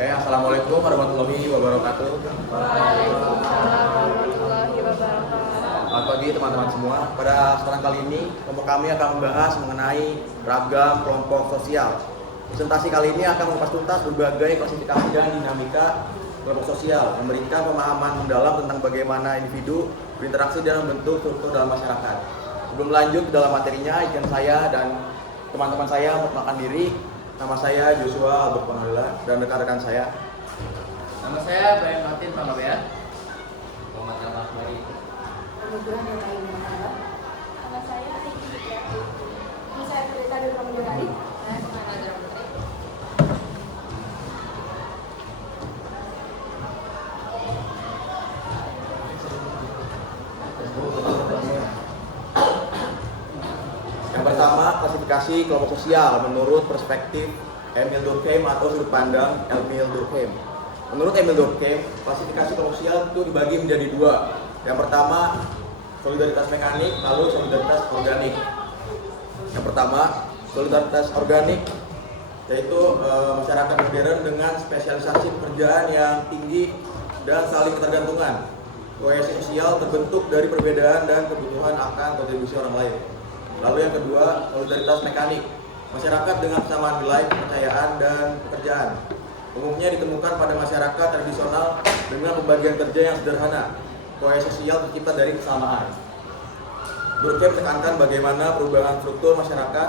Oke, assalamualaikum warahmatullahi wabarakatuh. Waalaikumsalam warahmatullahi wabarakatuh. Selamat pagi teman-teman semua. Pada kesempatan kali ini, kelompok kami akan membahas mengenai ragam kelompok sosial. Presentasi kali ini akan mengupas tuntas berbagai klasifikasi dan dinamika kelompok sosial, memberikan pemahaman mendalam tentang bagaimana individu berinteraksi dan membentuk struktur dalam masyarakat. Sebelum lanjut ke dalam materinya, izin saya dan teman-teman saya memperkenalkan diri. Nama saya Joshua Albert Pangalila dan rekan-rekan saya. Nama saya Brian Martin Panggabean. Muhammad Ahmad Mari. Nama saya Riki Widiati. Nama saya Prita dari Pramugari. Saya Sumana Putri. Yang pertama, klasifikasi kelompok sosial menurut perspektif Emil Durkheim atau sudut pandang Emil Durkheim. Menurut Emil Durkheim, klasifikasi kelompok sosial itu dibagi menjadi dua. Yang pertama, solidaritas mekanik, lalu solidaritas organik. Yang pertama, solidaritas organik, yaitu masyarakat modern dengan spesialisasi pekerjaan yang tinggi dan saling ketergantungan. Kohesi sosial terbentuk dari perbedaan dan kebutuhan akan kontribusi orang lain. Lalu yang kedua, solidaritas mekanik, masyarakat dengan kesamaan nilai, kepercayaan, dan pekerjaan. Umumnya ditemukan pada masyarakat tradisional dengan pembagian kerja yang sederhana. Kohesi sosial tercipta dari kesamaan. Durkheim menekankan bagaimana perubahan struktur masyarakat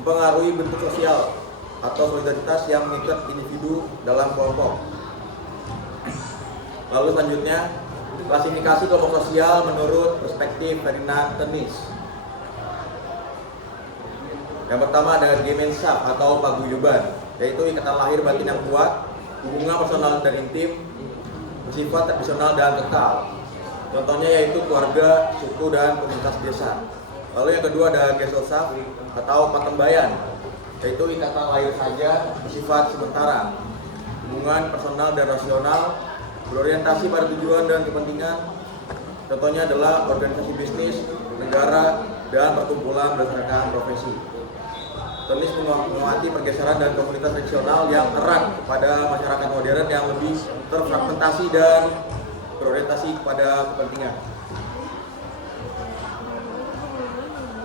mempengaruhi bentuk sosial atau solidaritas yang mengikat individu dalam kelompok. Lalu selanjutnya, klasifikasi kelompok sosial menurut perspektif Ferdinand Tönnies. Yang pertama ada Gemeinschaft atau paguyuban, yaitu ikatan lahir batin yang kuat, hubungan personal dan intim, bersifat tradisional dan kekal. Contohnya yaitu keluarga, suku, dan komunitas desa. Lalu yang kedua ada Gesellschaft atau patembayan, yaitu ikatan lahir saja, bersifat sementara, hubungan personal dan rasional, berorientasi pada tujuan dan kepentingan. Contohnya adalah organisasi bisnis, negara, dan perkumpulan berdasarkan profesi. Tönnies mengamati pergeseran dan komunitas tradisional yang erat kepada masyarakat modern yang lebih terfragmentasi dan berorientasi kepada kepentingan.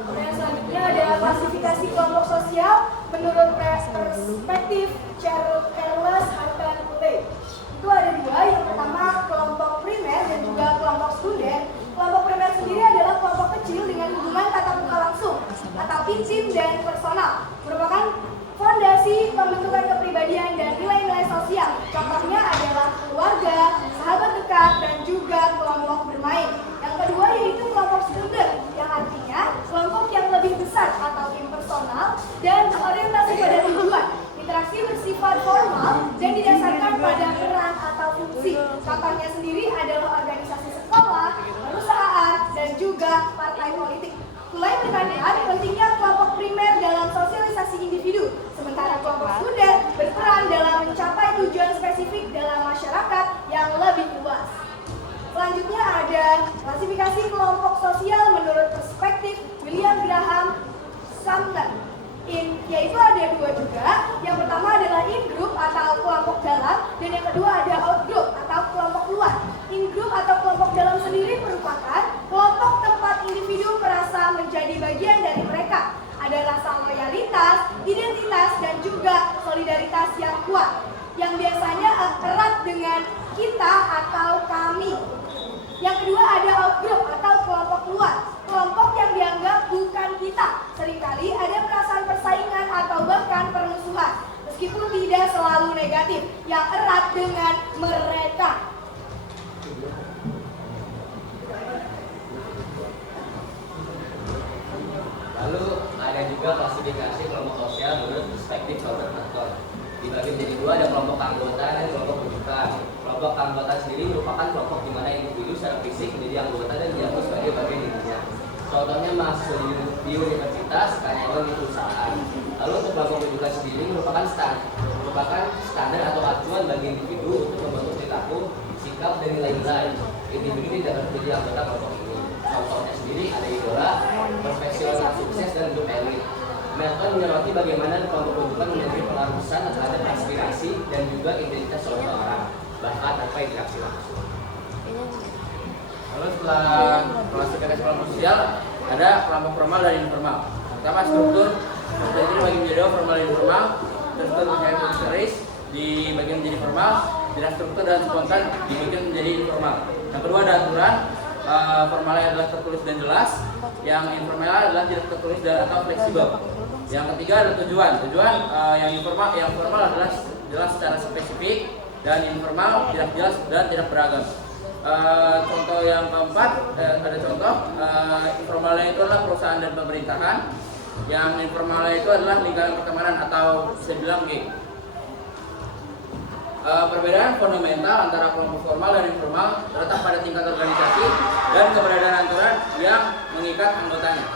Yang selanjutnya ada klasifikasi kelompok sosial menurut perspektif Charles Harper Lee. Itu ada dua, yang pertama kelompok primer dan juga kelompok sekunder. Kelompok primer sendiri adalah kelompok kecil dengan hubungan tatap muka langsung atau intim dan personal, merupakan fondasi pembentukan kepribadian dan nilai-nilai sosial. Contohnya adalah keluarga, sahabat dekat, dan juga kelompok bermain. Yang kedua yaitu kelompok sekunder, yang artinya kelompok yang lebih besar atau impersonal dan berorientasi pada tujuan. Interaksi bersifat formal dan didasarkan pada peran atau fungsi. Contohnya sendiri adalah organisasi sekolah, perusahaan, dan juga partai politik. Mulai menekankan pentingnya kelompok primer dalam sosialisasi individu, sementara kelompok sekunder berperan dalam mencapai tujuan spesifik dalam masyarakat yang lebih luas. Selanjutnya ada klasifikasi kelompok sosial menurut perspektif William Graham Sumner. Yaitu ada dua juga. Yang pertama adalah in-group atau kelompok dalam, dan yang kedua ada out-group atau kelompok luar. In-group atau kelompok dalam sendiri merupakan kelompok tempat individu merasa menjadi bagian dari mereka. Ada rasa loyalitas, identitas, dan juga solidaritas yang kuat, yang biasanya erat dengan kita atau kami. Yang kedua ada out-group atau kelompok luar, kelompok yang dianggap bukan kita. Seringkali ada perasaan persaingan atau bahkan permusuhan, meskipun tidak selalu negatif, yang erat dengan mereka. Lalu ada juga klasifikasi kelompok sosial menurut perspektif Robert Merton. Dibagi menjadi dua, ada kelompok anggota dan kelompok rujukan. Kelompok anggota sendiri merupakan kelompok di mana individu secara fisik menjadi anggota dan diakui sebagai bagian dirinya. Contohnya mahasiswa di universitas, karyawan di perusahaan. Lalu untuk kelompok rujukan sendiri merupakan standar atau acuan bagi individu untuk membentuk perilaku, sikap, dan nilai-nilai. Individu tidak harus menjadi anggota kelompok ini. Contohnya sendiri ada idola, profesional sukses, dan grup elit. Melton menyoroti bagaimana kelompok rujukan memiliki pengaruh besar terhadap aspirasi dan juga identitas seseorang, bahkan tanpa interaksi langsung. Lalu setelah klasifikasi kelompok sosial, ada kelompok formal dan informal. Pertama, struktur jadi dibagi menjadi dua, formal dan informal. Struktur karakteris dibagi menjadi formal, tidak struktur dan spontan dibagi menjadi informal. Yang kedua ada aturan. Formalnya adalah tertulis dan jelas, yang informal adalah tidak tertulis dan atau fleksibel. Yang ketiga ada tujuan. Yang formal adalah jelas secara spesifik, dan informal tidak jelas dan tidak beragam. Contoh yang keempat, ada contoh informalnya itu adalah perusahaan dan pemerintahan, yang informalnya itu adalah lingkaran pertemanan atau bisa dibilang geng. Perbedaan fundamental antara kelompok formal dan informal terletak pada tingkat organisasi dan keberadaan aturan yang mengikat anggotanya.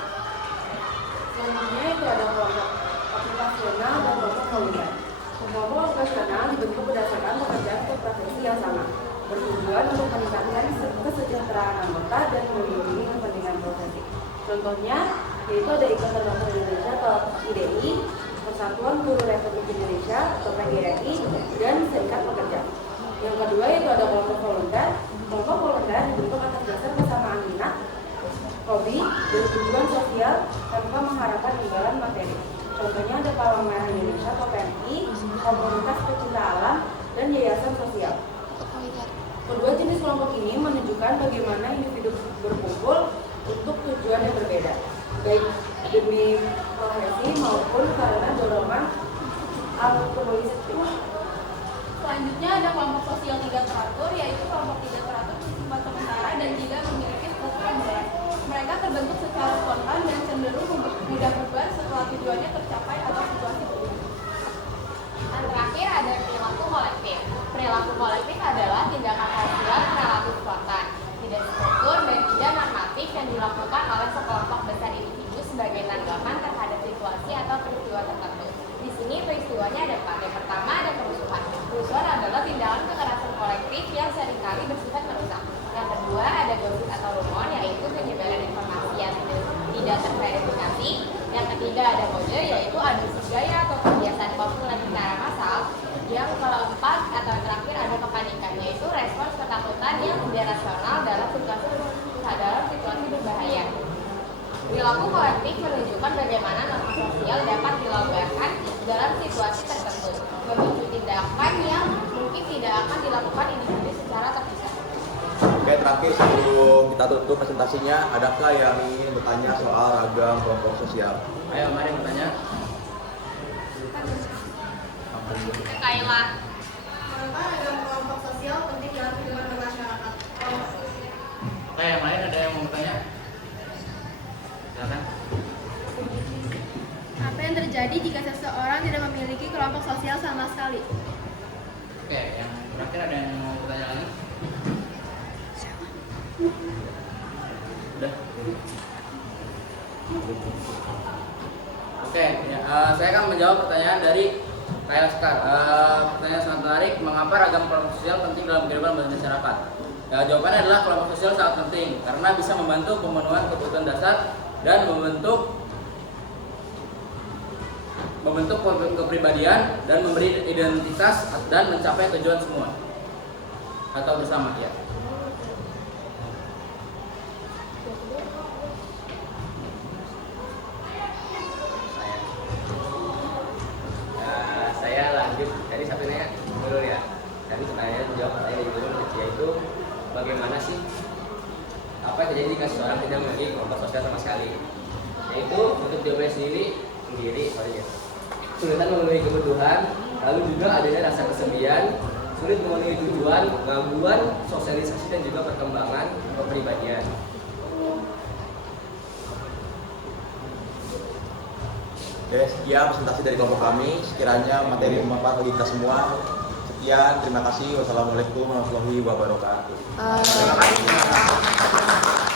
Selanjutnya itu ada kelompok okupasional dan kelompok volunteer. Kelompok okupasional dibentuk berdasarkan pekerjaan atau profesi yang sama, bertujuan untuk meningkatkan kesejahteraan anggota dan melindungi kepentingan profesi. Contohnya yaitu ada Ikatan Dokter Indonesia atau IDI, Persatuan Guru Republik Indonesia atau PGRI, dan Serikat Pekerja. Yang kedua itu ada kelompok volunteer. Kelompok volunteer dibentuk atas dasar kesamaan minat, hobi, dan tujuan sosial tanpa mengharapkan imbalan materi. Contohnya ada Palang Merah Indonesia atau PMI, komunitas pecinta alam, dan yayasan sosial. Kedua jenis kelompok ini menunjukkan bagaimana individu berkumpul untuk tujuan yang berbeda, baik demi profesi maupun karena dorongan altruistik. Selanjutnya ada kelompok sosial tidak teratur, yaitu kelompok tidak teratur bersifat sementara dan tidak memiliki struktur yang jelas. Mereka terbentuk secara spontan dan cenderung mudah berubah setelah tujuannya tercapai atau situasi berubah. Dan terakhir ada perilaku kolektif. Perilaku kolektif adalah tindakan sosial relatif spontan, tidak struktur dan tidak normatif yang dilakukan oleh sekelompok besar individu sebagai tanggapan terhadap situasi atau peristiwa tertentu. Di sini peristiwanya ada empat. Yang pertama ada kerusuhan. Kerusuhan adalah tindakan kekerasan kolektif yang seringkali bersifat merusak. Yang kedua ada gosip atau rumor, yaitu penyebaran informasi yang tidak terverifikasi. Yang ketiga ada mode, yaitu adusi gaya atau kebiasaan populer secara massal. Yang keempat atau yang terakhir ada kepanikan, yaitu respons ketakutan yang tidak rasional dalam situasi berbahaya. Perilaku kolektif menunjukkan bagaimana norma sosial dapat dilonggarkan dalam situasi tertentu, memicu tindakan yang mungkin tidak akan dilakukan individu secara terpisah. Oke, terakhir sebelum kita tutup presentasinya, adakah yang ingin bertanya soal ragam kelompok sosial? Ayo, mari bertanya. Kailah. Mengapa ragam kelompok sosial penting dalam kehidupan bermasyarakat? Oke, yang lain ada yang mau bertanya? Silakan. Apa yang terjadi jika seseorang tidak memiliki kelompok sosial sama sekali? Oke, yang terakhir ada yang mau bertanya lagi? Udah. Oke, ya, saya akan menjawab pertanyaan dari Kaya Sekar. Pertanyaan sangat menarik, mengapa ragam kelompok sosial penting dalam kehidupan bermasyarakat? Ya, jawabannya adalah kelompok sosial sangat penting karena bisa membantu pemenuhan kebutuhan dasar dan membentuk kepribadian dan memberi identitas dan mencapai tujuan semua atau bersama ya. Saya lanjut dari satunya dulu ya. Tadi pertanyaan menjawab saya dari dulu yaitu bagaimana sih apa yang terjadi jika seseorang tidak memiliki kelompok sosial sama sekali? Yaitu untuk jawabannya sendiri kesulitan memenuhi kebutuhan, lalu juga adanya rasa kesepian, sulit memenuhi tujuan, gangguan sosialisasi dan juga perkembangan kepribadian. Oke, sekian presentasi dari kelompok kami. Sekiranya materi bermanfaat bagi kita semua. Sekian, terima kasih. Wassalamualaikum warahmatullahi wabarakatuh. Terima kasih.